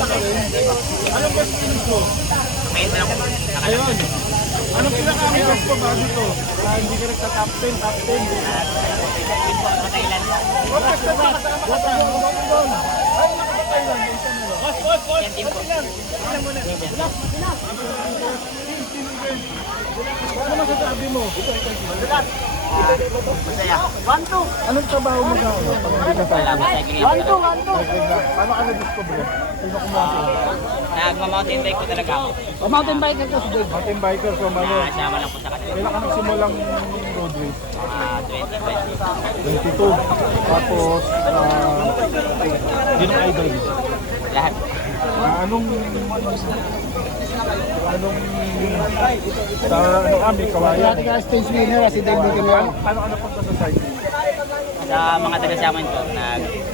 Anong best finish mo? Ayun. Anong pinaka-ang best mo bago ito? Hindi ka nagka-top 10, top 10. What best na kasama ka sa doon? Ay, nakapataylan. Yan, team po. Ano masasabi mo? Masaya. 1-2. Anong trabaho mo na? Salamat sa gilid. 1-2. Paano ka na-discover? Sino kumuha sa'yo? Nagma-mountain bike ko talaga ako. Mountain biker ka si Dave. Mountain biker from ano? Nakasama lang po sa kanila. Kailan ka nagsimulang road race? 2020. 22. Tapos, sino idol mo? Lahat. Anong sa ano kami, kawayan? Dati ka stage winner si Dave Miguel. Paano punta sa site? Sa mga taga-saman ko,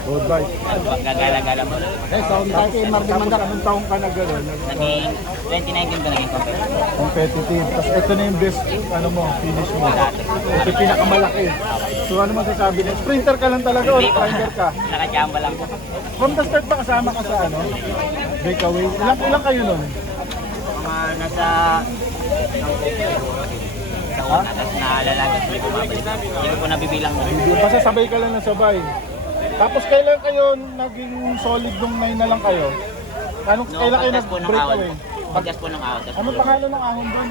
Road bike. nagagala-gala po. Eh, sound dati Marvin Tapos Mandak. anong taong ka na gano'n? Naging 2019 ko naging competitor. Competitive. Tapos ito na yung best finish mo. Dati. Ito yung pinakamalaki. So ano masasabi na? Sprinter ka lang talaga o Hindi po. rider ka? Nakachamba lang po. From the start ba kasama ka sa breakaway? Ilang kayo nun? Mga nasa sa una, tapos naalalaga ko bumabalik. Hindi ko po nabibilang na. Basta sabay ka lang na sabay. Tapos kailan kayo naging solid nung 9 na lang kayo? Kailan kayo pagkas po ng ahon. nag-breakaway? Pagkas po ng ahon. Tapos Ano pangalan ng ahon doon?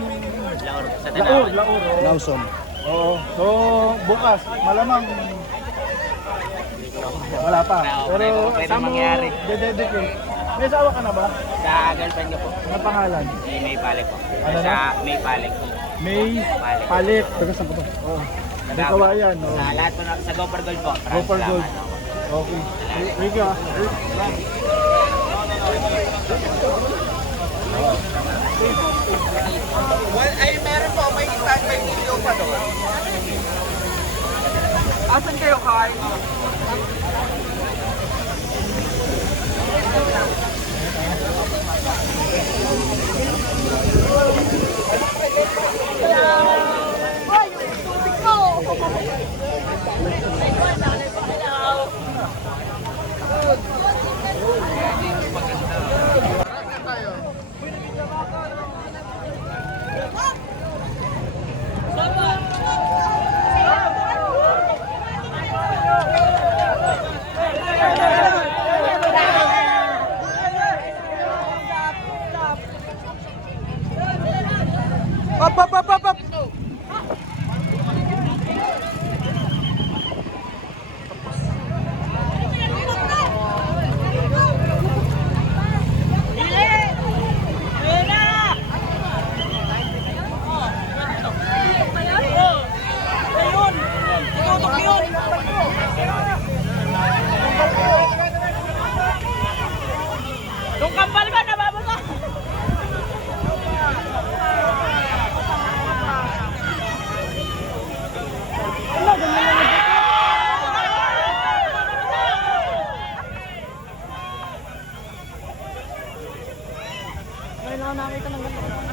Laor sa Laur, Tanawan. Laur. Oo. Lawson. Oo. So, bukas, malamang wala pa. Pero Pwede sa mo, mangyari. dededicate. May asawa ka na ba? Sa girlfriend ko po. Ano pangalan? Si May Palik po. Ano Sa May Palik. May Palit. Taga saan ka ba? Oo. May kawayan. Oo. Sa lahat po sa Go for Gold po. Go for Salamat. Gold. Okay. Thank you. Ay, meron po. May standby video pa doon. Asan kayo, Kai? Up, up, up, up, up. Tungkampal ka na, babo ka! Ngayon lang nakita ng ganito.